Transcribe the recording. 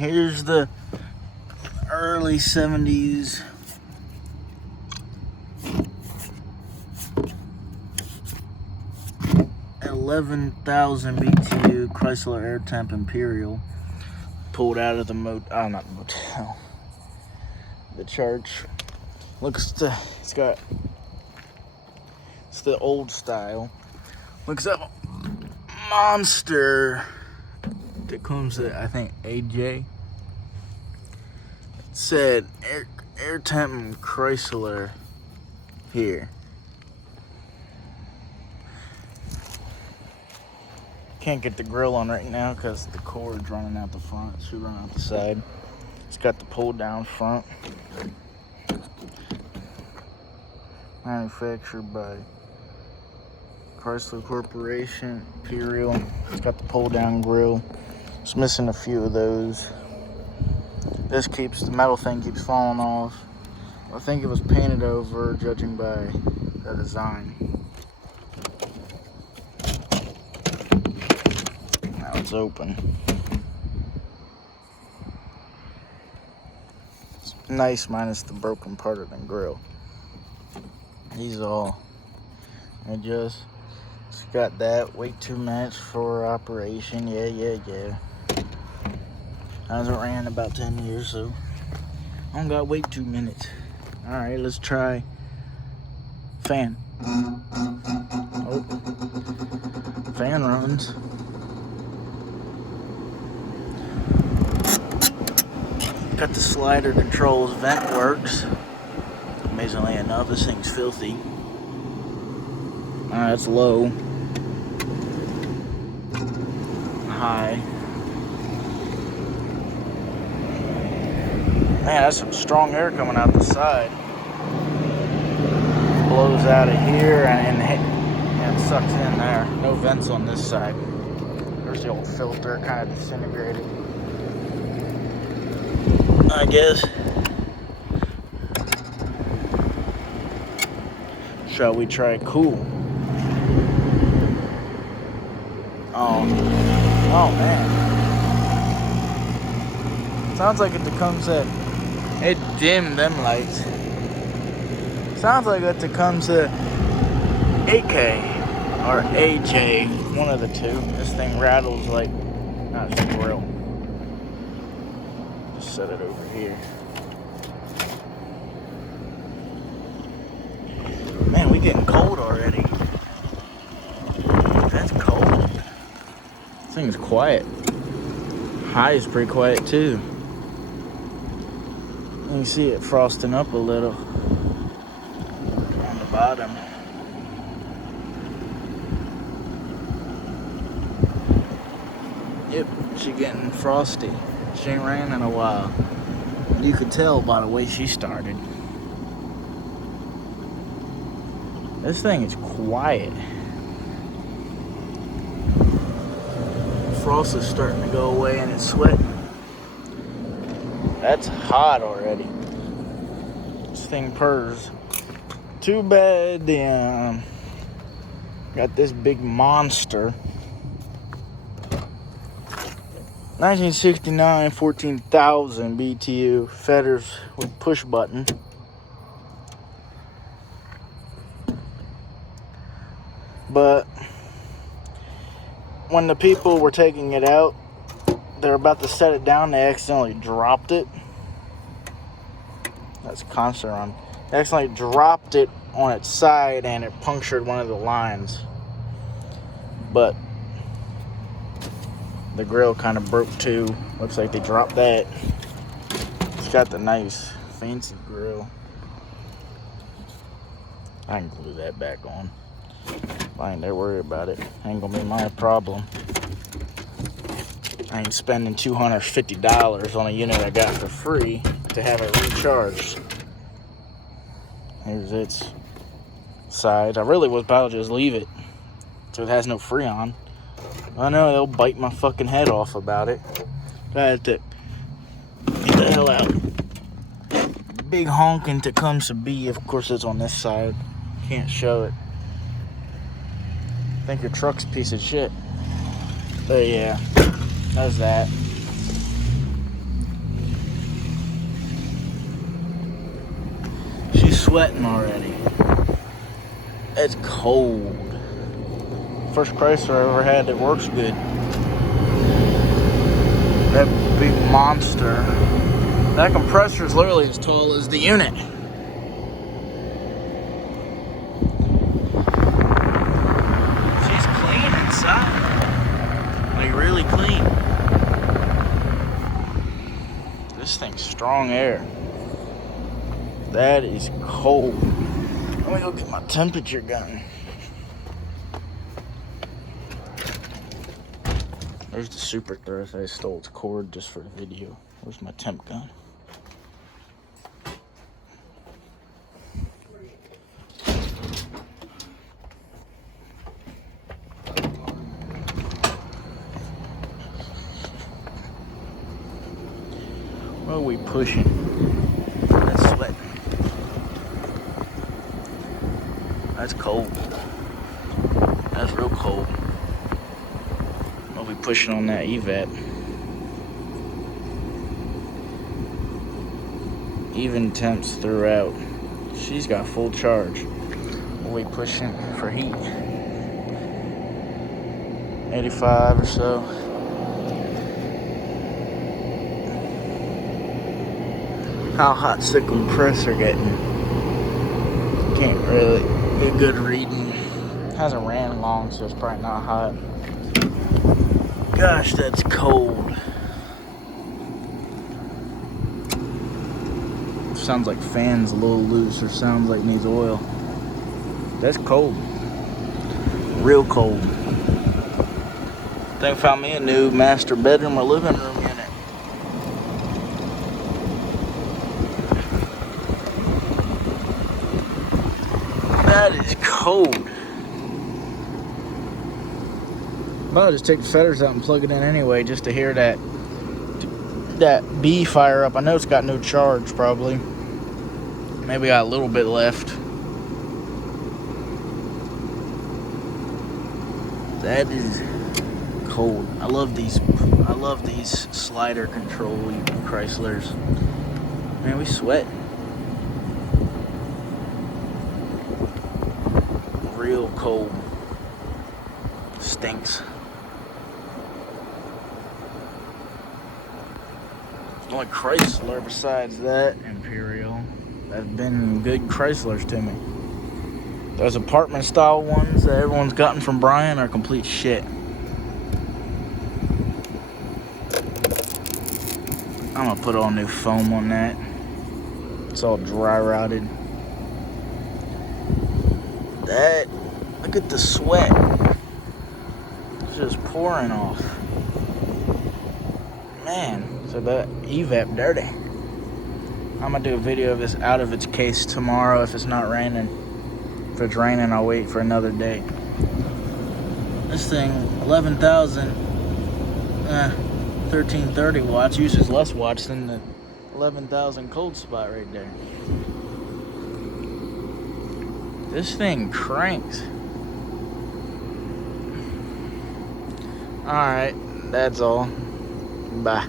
Here's the early 70s. $11,000 BTU Chrysler Air Temp Imperial. Pulled out of the not the motel. The church. It's the old style. Looks like a monster. Tecumseh, I think AJ. It said Air Temp Chrysler here. Can't get the grill on right now because the cord's running out the front. It should run out the side. It's got the pull down front. Manufactured by Chrysler Corporation, Imperial. It's got the pull down grill. It's missing a few of those. The metal thing keeps falling off. I think it was painted over, judging by the design. Now it's open. It's nice minus the broken part of the grill. These all. I just got that. Wait 2 minutes for operation. Yeah. I hasn't ran in about 10 years, so I don't gotta wait 2 minutes. Alright, let's try fan. Oh. Fan runs. Got the slider controls, vent works. Amazingly enough, this thing's filthy. Alright, that's low. High. Man, that's some strong air coming out the side. Blows out of here and it sucks in there. No vents on this side. There's the old filter, kind of disintegrated, I guess. Shall we try cool? Oh man. Sounds like it Tecumseh. It dimmed them lights. Sounds like a Tecumseh AK or AJ, one of the two. This thing rattles like, not a grill. Just set it over here. Man, we getting cold already. That's cold. This thing's quiet. High is pretty quiet too. You can see it frosting up a little on the bottom. Yep, she getting frosty. She ain't ran in a while. You could tell by the way she started. This thing is quiet. Frost is starting to go away and it's sweating. That's hot already. This thing purrs. Too bad the got this big monster. 1969, 14,000 BTU fetters with push button. But when the people were taking it out, they're about to set it down, they accidentally dropped it. That's constant run. They accidentally dropped it on its side and it punctured one of the lines. But the grill kind of broke too. Looks like they dropped that. It's got the nice fancy grill. I can glue that back on. I ain't that worried about it. Ain't gonna be my problem. I ain't spending $250 on a unit I got for free to have it recharged. Here's its side. I really was about to just leave it so it has no Freon. I know they'll bite my fucking head off about it. I had to get the hell out. Big honking Tecumseh B, of course, it's on this side. Can't show it. I think your truck's a piece of shit. But yeah, that's that. sweating already. It's cold. First Chrysler I ever had that works good. That big monster. That compressor is literally as tall as the unit. She's clean inside. Like really clean. This thing's strong air. That is cold. Let me go get my temperature gun. There's the super thrust. I stole its cord just for the video. Where's my temp gun? What are we pushing? That's sweating. That's cold. That's real cold. We'll be pushing on that evap. Even temps throughout. She's got full charge. We'll be pushing for heat. 85 or so. How hot's the compressor getting? Can't really get good reading. Hasn't ran long, so it's probably not hot. Gosh, that's cold. Sounds like fan's a little loose, or sounds like needs oil. That's cold. Real cold. Think I found me a new master bedroom or living room unit. That is cold. But I'll just take the feathers out and plug it in anyway, just to hear that bee fire up. I know it's got no charge, probably. Maybe got a little bit left. That is cold. I love these slider control Chryslers. Man, we sweat. Real cold. Stinks. Only Chrysler besides that Imperial have been good Chryslers to me. Those apartment style ones that everyone's gotten from Brian are complete shit. I'm gonna put all new foam on that. It's all dry rotted. Look at the sweat. It's just pouring off. Man, so that evap dirty. I'm gonna do a video of this out of its case tomorrow if it's not raining. If it's raining, I'll wait for another day. This thing, 11,000, 1330 watts, uses less watts than the 11,000 cold spot right there. This thing cranks. Alright, that's all. Bye.